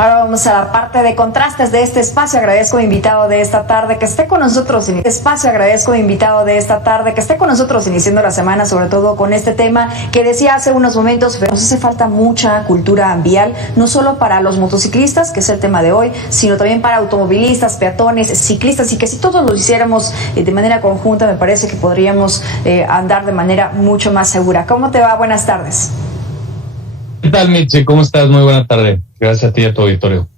Ahora vamos a la parte de contrastes de este espacio. Agradezco a mi invitado de esta tarde que esté con nosotros en este espacio. Agradezco a mi invitado de esta tarde que esté con nosotros iniciando la semana, sobre todo con este tema que decía hace unos momentos. Nos hace falta mucha cultura vial, no solo para los motociclistas, que es el tema de hoy, sino también para automovilistas, peatones, ciclistas, y que si todos lo hiciéramos de manera conjunta, me parece que podríamos andar de manera mucho más segura. ¿Cómo te va? Buenas tardes. ¿Qué tal, Michi? ¿Cómo estás? Muy buena tarde. Gracias a ti y a tu auditorio.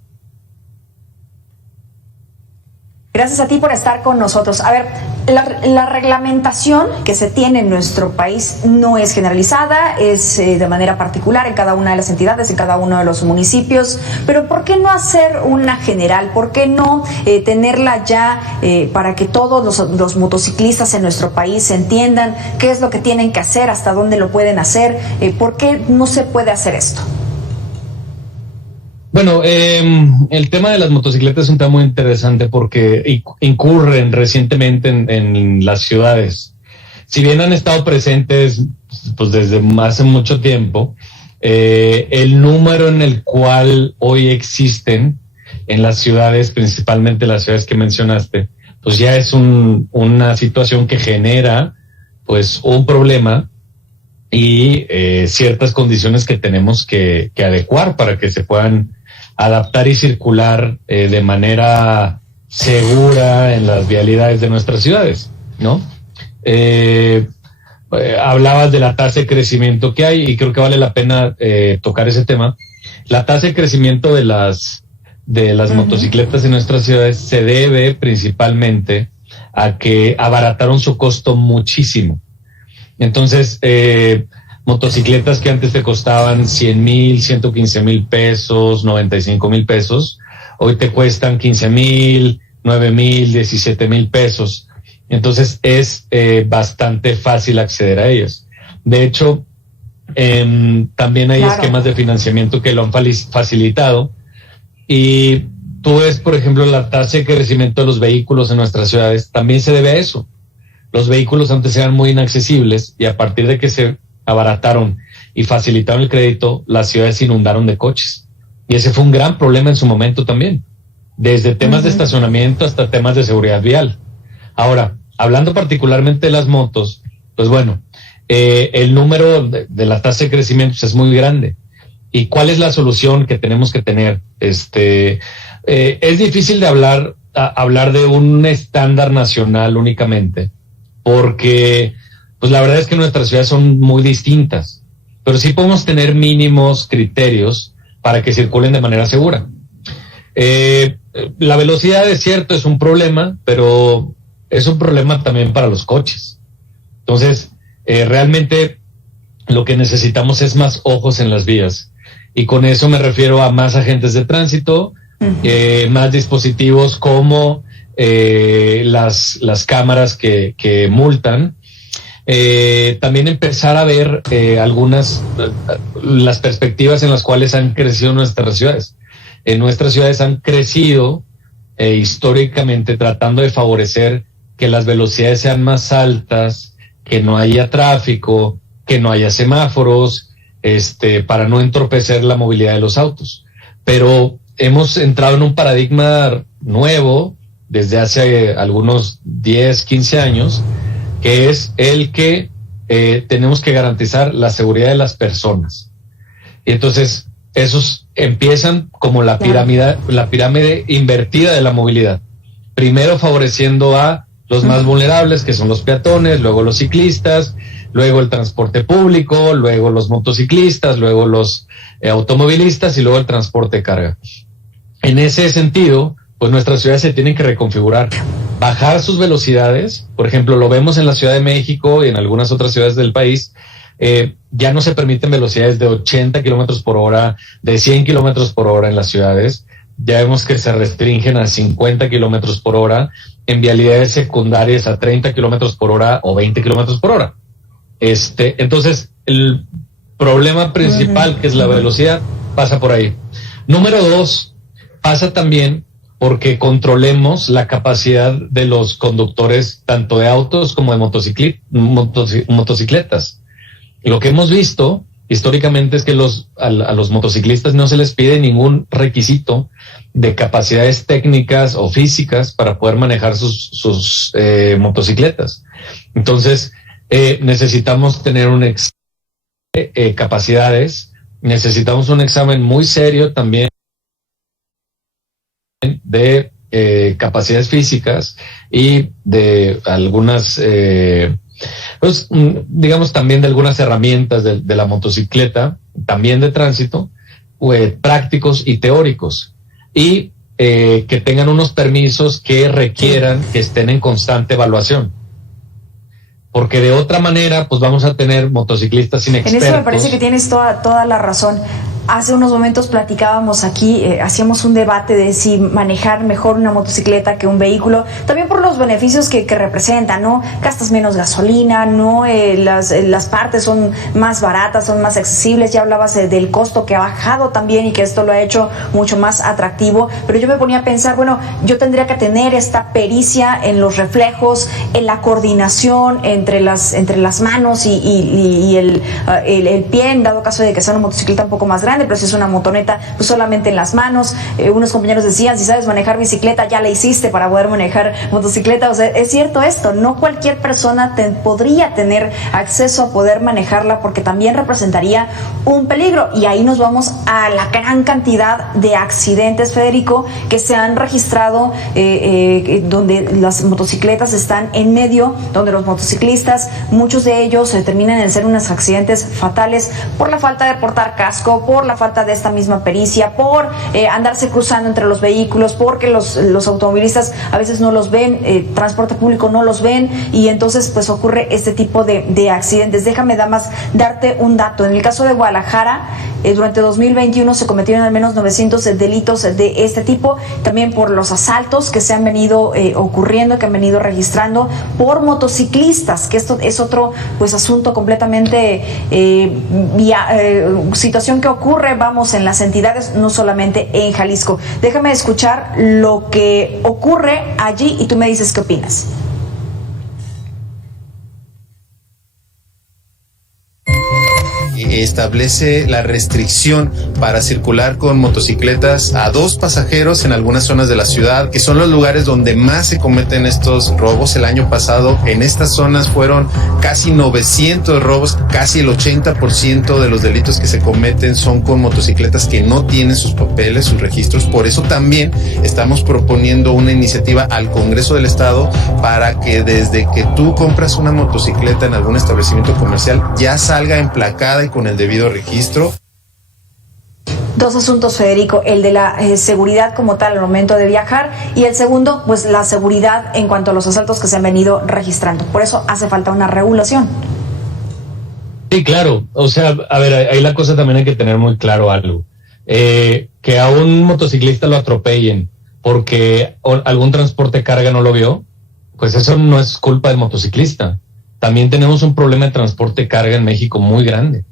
Gracias a ti por estar con nosotros. A ver, la reglamentación que se tiene en nuestro país no es generalizada, es de manera particular en cada una de las entidades, en cada uno de los municipios, pero ¿por qué no hacer una general? ¿Por qué no tenerla ya para que todos los motociclistas en nuestro país entiendan qué es lo que tienen que hacer, hasta dónde lo pueden hacer? ¿Por qué no se puede hacer esto? Bueno, el tema de las motocicletas es un tema muy interesante porque incurren recientemente en las ciudades. Si bien han estado presentes pues desde hace mucho tiempo, el número en el cual hoy existen en las ciudades, principalmente las ciudades que mencionaste, pues ya es una situación que genera pues un problema y ciertas condiciones que tenemos que adecuar para que se puedan adaptar y circular de manera segura en las vialidades de nuestras ciudades, ¿no? Hablabas de la tasa de crecimiento que hay y creo que vale la pena tocar ese tema. La tasa de crecimiento de las motocicletas en nuestras ciudades se debe principalmente a que abarataron su costo muchísimo. Entonces, motocicletas que antes te costaban 100,000, 115,000 pesos, 95,000 pesos, hoy te cuestan 15,000, 9,000, 17,000 pesos. Entonces es bastante fácil acceder a ellas. De hecho, también hay esquemas de financiamiento que lo han facilitado. Y tú ves, por ejemplo, la tasa de crecimiento de los vehículos en nuestras ciudades, también se debe a eso. Los vehículos antes eran muy inaccesibles y a partir de que se abarataron y facilitaron el crédito, las ciudades se inundaron de coches. Y ese fue un gran problema en su momento también, desde temas de estacionamiento hasta temas de seguridad vial. Ahora, hablando particularmente de las motos, pues bueno, el número de la tasa de crecimiento es muy grande. ¿Y cuál es la solución que tenemos que tener? Es difícil de hablar de un estándar nacional únicamente, porque pues la verdad es que nuestras ciudades son muy distintas, pero sí podemos tener mínimos criterios para que circulen de manera segura. La velocidad, es cierto, es un problema, pero es un problema también para los coches. Entonces, realmente lo que necesitamos es más ojos en las vías. Y con eso me refiero a más agentes de tránsito, más dispositivos como las cámaras que multan. También empezar a ver las perspectivas en las cuales han crecido nuestras ciudades. Nuestras ciudades han crecido históricamente tratando de favorecer que las velocidades sean más altas, que no haya tráfico, que no haya semáforos, para no entorpecer la movilidad de los autos. Pero hemos entrado en un paradigma nuevo desde hace algunos 10, 15 años, que es el que tenemos que garantizar la seguridad de las personas. Y entonces, esos empiezan como la pirámide invertida de la movilidad. Primero favoreciendo a los más vulnerables, que son los peatones, luego los ciclistas, luego el transporte público, luego los motociclistas, luego los automovilistas y luego el transporte de carga. En ese sentido, pues nuestras ciudades se tienen que reconfigurar, bajar sus velocidades. Por ejemplo, lo vemos en la Ciudad de México y en algunas otras ciudades del país. Ya no se permiten velocidades de 80 kilómetros por hora, de 100 kilómetros por hora en las ciudades. Ya vemos que se restringen a 50 kilómetros por hora, en vialidades secundarias a 30 kilómetros por hora o 20 kilómetros por hora. Entonces, el problema principal, que es la velocidad, pasa por ahí. Número 2, pasa también porque controlemos la capacidad de los conductores, tanto de autos como de motocicletas. Lo que hemos visto históricamente es que a los motociclistas no se les pide ningún requisito de capacidades técnicas o físicas para poder manejar sus motocicletas. Entonces, necesitamos tener capacidades, necesitamos un examen muy serio también de capacidades físicas y de algunas, pues, digamos también de algunas herramientas de la motocicleta, también de tránsito, prácticos y teóricos, y que tengan unos permisos que requieran que estén en constante evaluación. Porque de otra manera, pues vamos a tener motociclistas inexpertos. En eso me parece que tienes toda la razón. Hace unos momentos platicábamos aquí, hacíamos un debate de si manejar mejor una motocicleta que un vehículo, también por los beneficios que representa, ¿no? Gastas menos gasolina, ¿no? Las partes son más baratas, son más accesibles. Ya hablabas del costo que ha bajado también y que esto lo ha hecho mucho más atractivo. Pero yo me ponía a pensar, bueno, yo tendría que tener esta pericia en los reflejos, en la coordinación entre las manos y el pie, en dado caso de que sea una motocicleta un poco más grande, pero si es una motoneta, pues solamente en las manos. Unos compañeros decían, si sabes manejar bicicleta, ya la hiciste para poder manejar motocicleta. O sea, es cierto esto, no cualquier persona podría tener acceso a poder manejarla, porque también representaría un peligro. Y ahí nos vamos a la gran cantidad de accidentes, Federico, que se han registrado donde las motocicletas están en medio, donde los motociclistas, muchos de ellos terminan en ser unos accidentes fatales por la falta de portar casco, por la falta de esta misma pericia, por andarse cruzando entre los vehículos, porque los automovilistas a veces no los ven, transporte público no los ven, y entonces pues ocurre este tipo de accidentes. Déjame darte un dato. En el caso de Guadalajara, durante 2021 se cometieron al menos 900 delitos de este tipo, también por los asaltos que se han venido ocurriendo, que han venido registrando por motociclistas, que esto es otro pues asunto completamente situación que ocurre, vamos, en las entidades, no solamente en Jalisco. Déjame escuchar lo que ocurre allí y tú me dices qué opinas. Establece la restricción para circular con motocicletas a 2 pasajeros en algunas zonas de la ciudad, que son los lugares donde más se cometen estos robos. El año pasado en estas zonas fueron casi 900 robos, casi el 80% de los delitos que se cometen son con motocicletas que no tienen sus papeles, sus registros. Por eso también estamos proponiendo una iniciativa al Congreso del Estado para que desde que tú compras una motocicleta en algún establecimiento comercial ya salga emplacada y con el debido registro. Dos asuntos, Federico: el de la seguridad como tal al momento de viajar, y el segundo, pues la seguridad en cuanto a los asaltos que se han venido registrando. Por eso hace falta una regulación. Sí, claro. O sea, a ver, ahí la cosa también hay que tener muy claro algo. Que a un motociclista lo atropellen porque algún transporte de carga no lo vio, pues eso no es culpa del motociclista. También tenemos un problema de transporte de carga en México muy grande.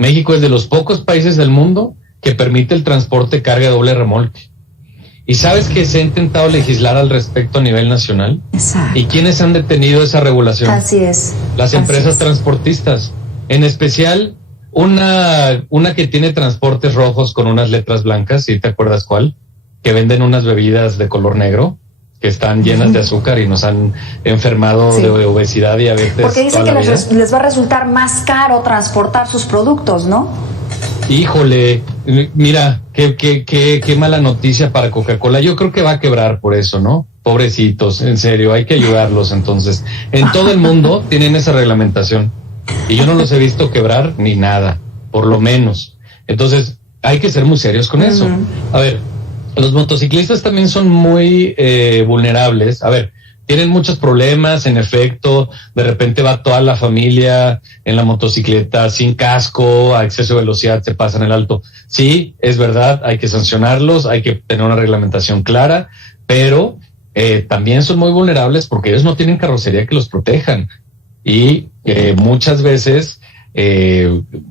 México es de los pocos países del mundo que permite el transporte de carga de doble remolque. ¿Y sabes que se ha intentado legislar al respecto a nivel nacional? Exacto. ¿Y quiénes han detenido esa regulación? Así es. Las empresas transportistas. En especial, una que tiene transportes rojos con unas letras blancas, ¿sí te acuerdas cuál? Que venden unas bebidas de color negro que están llenas de azúcar y nos han enfermado de obesidad, diabetes. Porque dicen que les va a resultar más caro transportar sus productos, ¿no? Híjole, mira, qué mala noticia para Coca-Cola. Yo creo que va a quebrar por eso, ¿no? Pobrecitos, en serio, hay que ayudarlos. Entonces, en todo el mundo tienen esa reglamentación y yo no los he visto quebrar ni nada, por lo menos. Entonces, hay que ser muy serios con eso. A ver, los motociclistas también son muy vulnerables. A ver, tienen muchos problemas, en efecto. De repente va toda la familia en la motocicleta sin casco, a exceso de velocidad, se pasan el alto. Sí, es verdad, hay que sancionarlos, hay que tener una reglamentación clara, pero también son muy vulnerables porque ellos no tienen carrocería que los protejan. Y muchas veces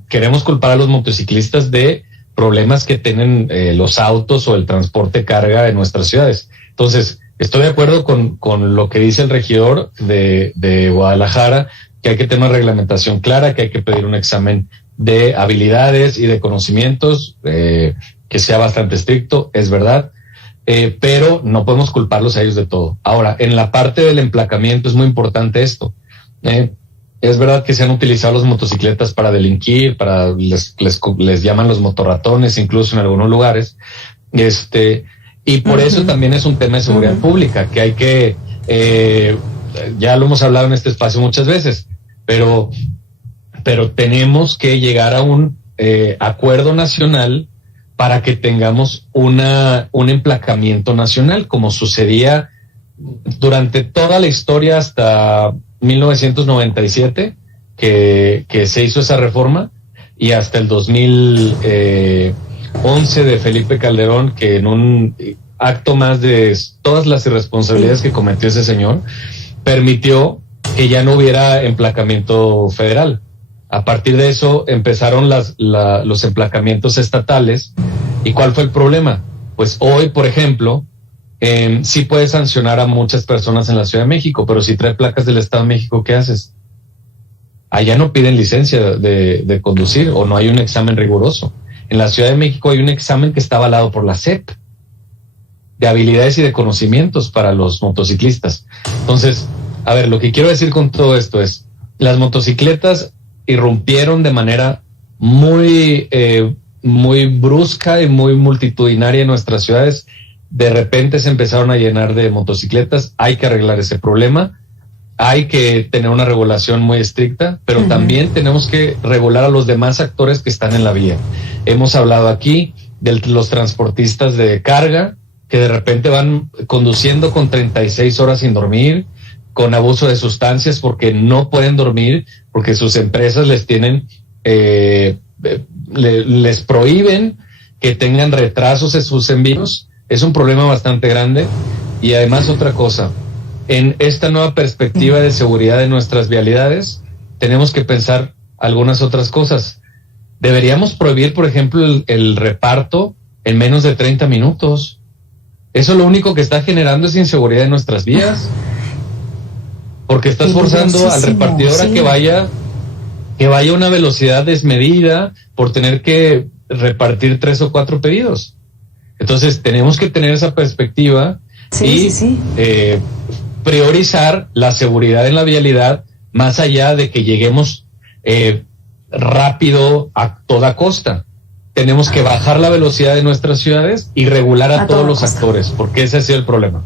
queremos culpar a los motociclistas de problemas que tienen los autos o el transporte carga en nuestras ciudades. Entonces, estoy de acuerdo con lo que dice el regidor de Guadalajara, que hay que tener una reglamentación clara, que hay que pedir un examen de habilidades y de conocimientos, que sea bastante estricto, es verdad, pero no podemos culparlos a ellos de todo. Ahora, en la parte del emplacamiento es muy importante esto. Es verdad que se han utilizado las motocicletas para delinquir, les llaman los motorratones, incluso en algunos lugares, y por eso también es un tema de seguridad pública, que hay que, ya lo hemos hablado en este espacio muchas veces, pero tenemos que llegar a un acuerdo nacional para que tengamos un emplacamiento nacional, como sucedía durante toda la historia hasta 1997, que se hizo esa reforma, y hasta el 2011 de Felipe Calderón, que en un acto más de todas las irresponsabilidades que cometió ese señor, permitió que ya no hubiera emplacamiento federal. A partir de eso empezaron los emplacamientos estatales. ¿Y cuál fue el problema? Pues hoy, por ejemplo, sí puedes sancionar a muchas personas en la Ciudad de México, pero si trae placas del Estado de México, ¿qué haces? Allá no piden licencia de conducir, o no hay un examen riguroso. En la Ciudad de México hay un examen que está avalado por la SEP, de habilidades y de conocimientos para los motociclistas. Entonces, a ver, lo que quiero decir con todo esto es, las motocicletas irrumpieron de manera muy brusca y muy multitudinaria en nuestras ciudades. De repente se empezaron a llenar de motocicletas. Hay que arreglar ese problema. Hay que tener una regulación muy estricta, pero también tenemos que regular a los demás actores que están en la vía. Hemos hablado aquí de los transportistas de carga, que de repente van conduciendo con 36 horas sin dormir, con abuso de sustancias porque no pueden dormir, porque sus empresas les tienen, les prohíben que tengan retrasos en sus envíos. Es un problema bastante grande. Y además, otra cosa, en esta nueva perspectiva de seguridad de nuestras vialidades, tenemos que pensar algunas otras cosas. Deberíamos prohibir, por ejemplo, el reparto en menos de 30 minutos. Eso lo único que está generando es inseguridad en nuestras vías. Porque estás forzando al repartidor a que vaya a una velocidad desmedida por tener que repartir 3 o 4 pedidos. Entonces tenemos que tener esa perspectiva y priorizar la seguridad en la vialidad, más allá de que lleguemos rápido a toda costa. Tenemos que bajar la velocidad de nuestras ciudades y regular a todos los actores, porque ese ha sido el problema.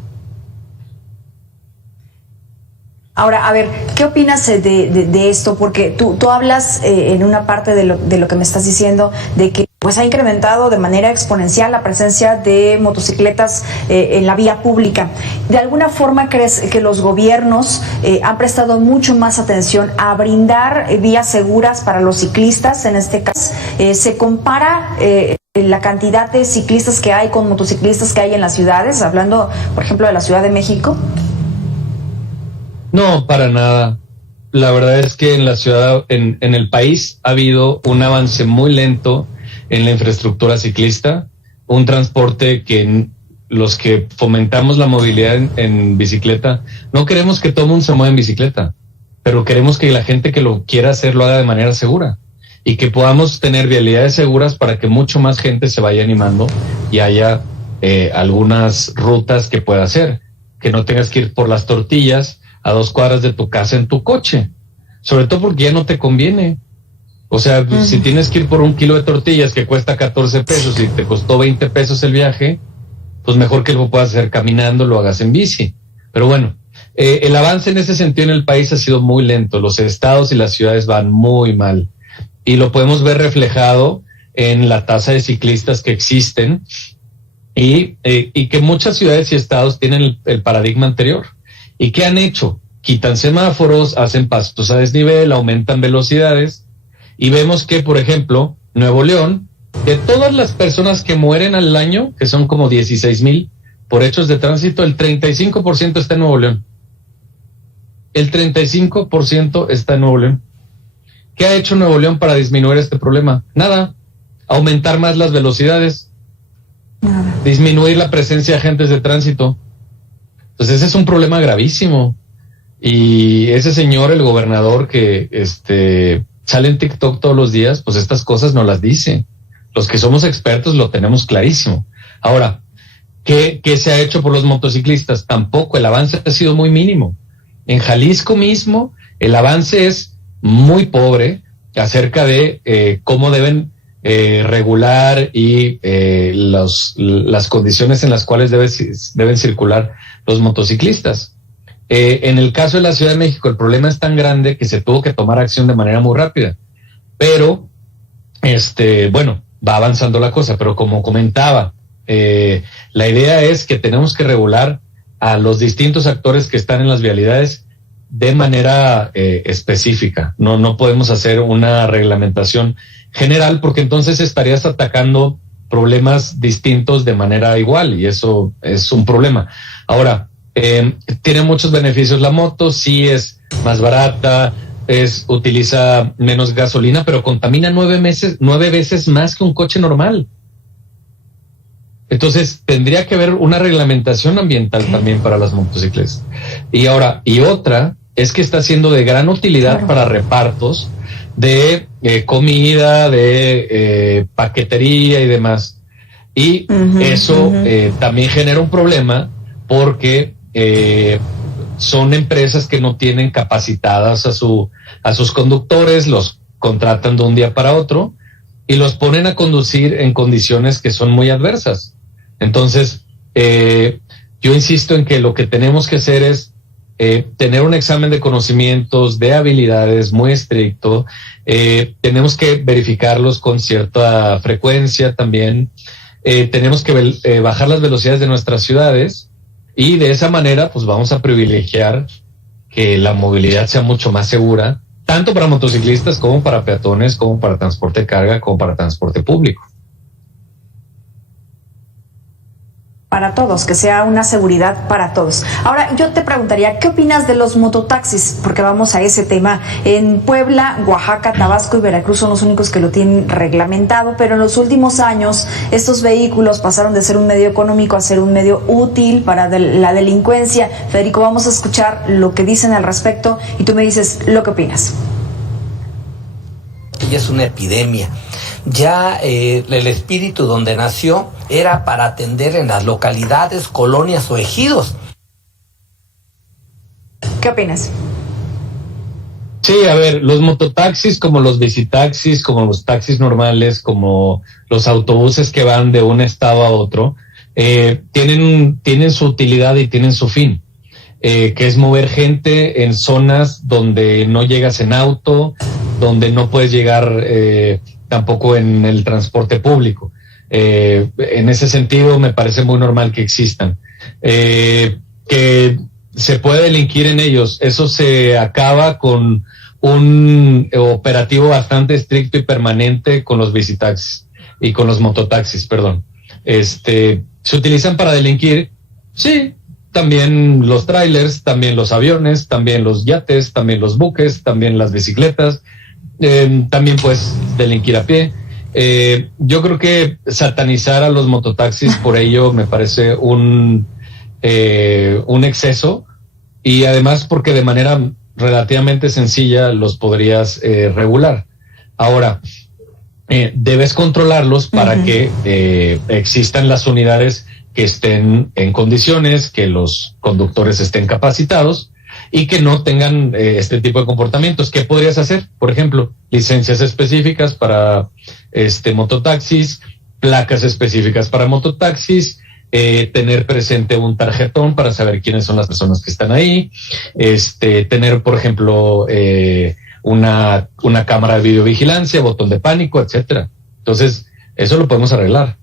Ahora, a ver, ¿qué opinas de esto? Porque tú hablas en una parte de lo que me estás diciendo, de que pues ha incrementado de manera exponencial la presencia de motocicletas en la vía pública. ¿De alguna forma crees que los gobiernos han prestado mucho más atención a brindar vías seguras para los ciclistas? En este caso, ¿se compara la cantidad de ciclistas que hay con motociclistas que hay en las ciudades? Hablando, por ejemplo, de la Ciudad de México. No, para nada. La verdad es que en la ciudad, en el país, ha habido un avance muy lento en la infraestructura ciclista, un transporte que los que fomentamos la movilidad en bicicleta, no queremos que todo el mundo se mueva en bicicleta, pero queremos que la gente que lo quiera hacer lo haga de manera segura y que podamos tener vialidades seguras para que mucho más gente se vaya animando y haya algunas rutas que pueda hacer, que no tengas que ir por las tortillas a 2 cuadras de tu casa en tu coche, sobre todo porque ya no te conviene. O sea, si tienes que ir por 1 kilo de tortillas que cuesta 14 pesos y te costó 20 pesos el viaje, pues mejor que lo puedas hacer caminando, lo hagas en bici. Pero bueno, el avance en ese sentido en el país ha sido muy lento. Los estados y las ciudades van muy mal. Y lo podemos ver reflejado en la tasa de ciclistas que existen y que muchas ciudades y estados tienen el paradigma anterior. ¿Y qué han hecho? Quitan semáforos, hacen pasos a desnivel, aumentan velocidades. Y vemos que, por ejemplo, Nuevo León, de todas las personas que mueren al año, que son como 16,000 por hechos de tránsito, el 35% está en Nuevo León. El 35% está en Nuevo León. ¿Qué ha hecho Nuevo León para disminuir este problema? Nada. Aumentar más las velocidades. Nada. Disminuir la presencia de agentes de tránsito. Entonces ese es un problema gravísimo. Y ese señor, el gobernador, que sale en TikTok todos los días, pues estas cosas no las dice. Los que somos expertos lo tenemos clarísimo. Ahora, ¿qué se ha hecho por los motociclistas? Tampoco, el avance ha sido muy mínimo. En Jalisco mismo, el avance es muy pobre acerca de cómo deben regular y las condiciones en las cuales deben circular los motociclistas. En el caso de la Ciudad de México, el problema es tan grande que se tuvo que tomar acción de manera muy rápida. Pero, bueno, va avanzando la cosa, pero como comentaba, la idea es que tenemos que regular a los distintos actores que están en las vialidades de manera específica. No podemos hacer una reglamentación general porque entonces estarías atacando problemas distintos de manera igual y eso es un problema. Ahora, tiene muchos beneficios la moto, sí es más barata, utiliza menos gasolina, pero contamina 9 veces más que un coche normal. Entonces tendría que haber una reglamentación ambiental también para las motocicletas. Y otra es que está siendo de gran utilidad para repartos de comida, de paquetería y demás. Y eso también genera un problema porque son empresas que no tienen capacitadas a sus conductores, los contratan de un día para otro y los ponen a conducir en condiciones que son muy adversas. Entonces, yo insisto en que lo que tenemos que hacer es tener un examen de conocimientos, de habilidades muy estricto. Tenemos que verificarlos con cierta frecuencia también. Tenemos que bajar las velocidades de nuestras ciudades y de esa manera pues vamos a privilegiar que la movilidad sea mucho más segura, tanto para motociclistas como para peatones, como para transporte de carga, como para transporte público. Para todos, que sea una seguridad para todos. Ahora, yo te preguntaría, ¿qué opinas de los mototaxis? Porque vamos a ese tema. En Puebla, Oaxaca, Tabasco y Veracruz son los únicos que lo tienen reglamentado, pero en los últimos años estos vehículos pasaron de ser un medio económico a ser un medio útil para la delincuencia. Federico, vamos a escuchar lo que dicen al respecto y tú me dices lo que opinas. Y es una epidemia. Ya el espíritu donde nació era para atender en las localidades, colonias o ejidos. ¿Qué opinas? Sí, a ver, los mototaxis como los bicitaxis, como los taxis normales, como los autobuses que van de un estado a otro, tienen su utilidad y tienen su fin, que es mover gente en zonas donde no llegas en auto, donde no puedes llegar tampoco en el transporte público. En ese sentido me parece muy normal que existan. Que se puede delinquir en ellos, eso se acaba con un operativo bastante estricto y permanente con los bicitaxis y con los mototaxis, perdón. ¿Se utilizan para delinquir? Sí, también los trailers, también los aviones, también los yates, también los buques, también las bicicletas, también pues delinquir a pie. Yo creo que satanizar a los mototaxis por ello me parece un exceso, y además porque de manera relativamente sencilla los podrías regular. Ahora, debes controlarlos para que existan las unidades que estén en condiciones, que los conductores estén capacitados y que no tengan este tipo de comportamientos. ¿Qué podrías hacer? Por ejemplo, licencias específicas para mototaxis, placas específicas para mototaxis, tener presente un tarjetón para saber quiénes son las personas que están ahí, tener, por ejemplo, una cámara de videovigilancia, botón de pánico, etcétera. Entonces, eso lo podemos arreglar,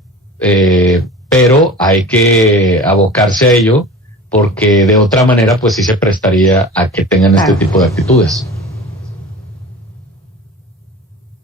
pero hay que abocarse a ello, porque de otra manera, pues sí se prestaría a que tengan este tipo de actitudes.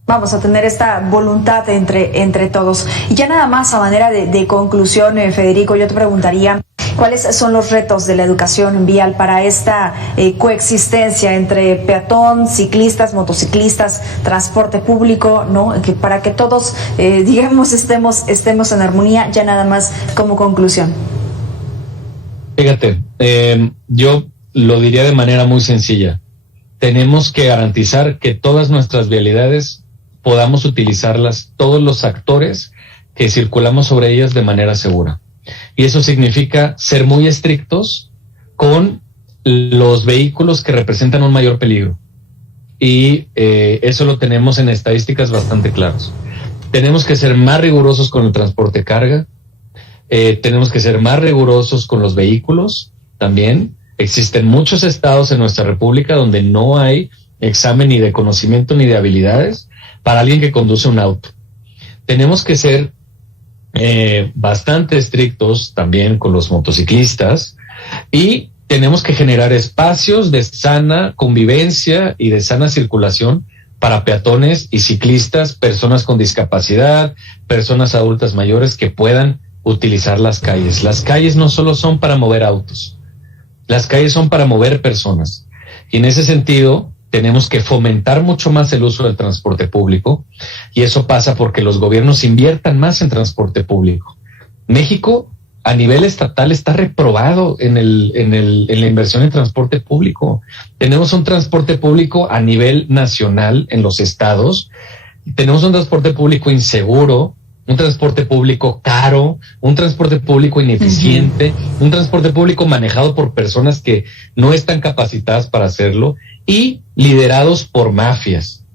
Vamos a tener esta voluntad entre todos. Y ya nada más a manera de conclusión, Federico, yo te preguntaría, ¿cuáles son los retos de la educación vial para esta coexistencia entre peatón, ciclistas, motociclistas, transporte público, ¿no? Para que todos, digamos, estemos en armonía, ya nada más como conclusión. Fíjate, yo lo diría de manera muy sencilla. tenemos que garantizar que todas nuestras vialidades podamos utilizarlas, todos los actores que circulamos sobre ellas de manera segura. Y eso significa ser muy estrictos con los vehículos que representan un mayor peligro. Y eso lo tenemos en estadísticas bastante claras. Tenemos que ser más rigurosos con el transporte de carga. Tenemos que ser más rigurosos con los vehículos también. Existen muchos estados en nuestra república donde no hay examen ni de conocimiento ni de habilidades para alguien que conduce un auto. Tenemos que ser bastante estrictos también con los motociclistas y tenemos que generar espacios de sana convivencia y de sana circulación para peatones y ciclistas, personas con discapacidad, personas adultas mayores que puedan utilizar las calles. Las calles no solo son para mover autos, las calles son para mover personas. Y en ese sentido, tenemos que fomentar mucho más el uso del transporte público, y eso pasa porque los gobiernos inviertan más en transporte público. México, a nivel estatal, está reprobado en la inversión en transporte público. Tenemos un transporte público a nivel nacional en los estados, tenemos un transporte público inseguro, un transporte público caro, un transporte público ineficiente, un transporte público manejado por personas que no están capacitadas para hacerlo y liderados por mafias,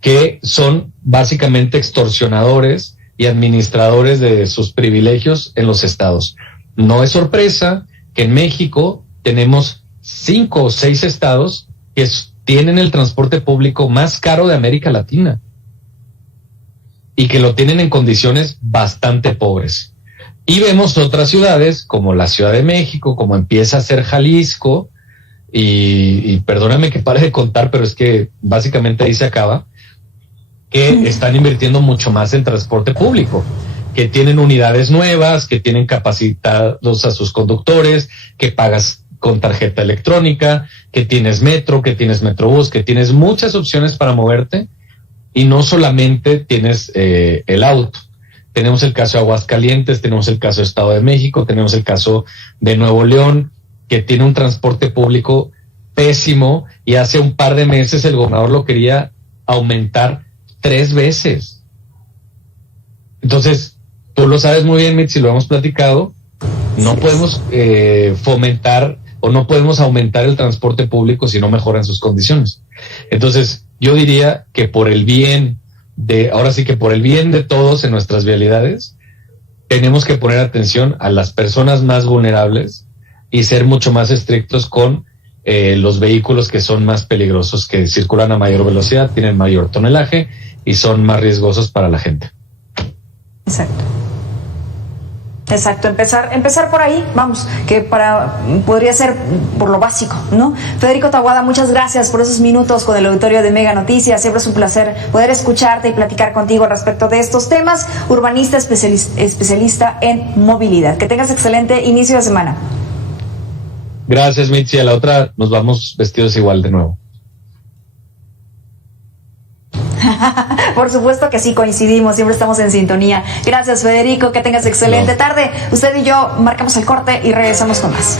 que son básicamente extorsionadores y administradores de sus privilegios en los estados. No es sorpresa que en México tenemos 5 o 6 estados que tienen el transporte público más caro de América Latina y que lo tienen en condiciones bastante pobres. Y vemos otras ciudades como la Ciudad de México, como empieza a ser Jalisco, y perdóname que pare de contar, pero es que básicamente ahí se acaba, que están invirtiendo mucho más en transporte público, que tienen unidades nuevas, que tienen capacitados a sus conductores, que pagas con tarjeta electrónica, que tienes metro, que tienes metrobús, que tienes muchas opciones para moverte y no solamente tienes el auto. Tenemos el caso de Aguascalientes, tenemos el caso de Estado de México, tenemos el caso de Nuevo León, que tiene un transporte público pésimo, y hace un par de meses el gobernador lo quería aumentar 3 veces. Entonces, tú lo sabes muy bien, Mitch, si lo hemos platicado, no podemos fomentar o no podemos aumentar el transporte público si no mejoran sus condiciones. Entonces, yo diría que por el bien de todos en nuestras vialidades, tenemos que poner atención a las personas más vulnerables y ser mucho más estrictos con los vehículos que son más peligrosos, que circulan a mayor velocidad, tienen mayor tonelaje y son más riesgosos para la gente. Exacto, empezar por ahí, vamos, que podría ser por lo básico, ¿no? Federico Taboada, muchas gracias por esos minutos con el auditorio de Mega Noticias. Siempre es un placer poder escucharte y platicar contigo respecto de estos temas. Urbanista especialista en movilidad. Que tengas excelente inicio de semana. Gracias, Mitzi. A la otra nos vamos vestidos igual de nuevo. Por supuesto que sí, coincidimos, siempre estamos en sintonía. Gracias, Federico, que tengas excelente tarde. Usted y yo marcamos el corte y regresamos con más.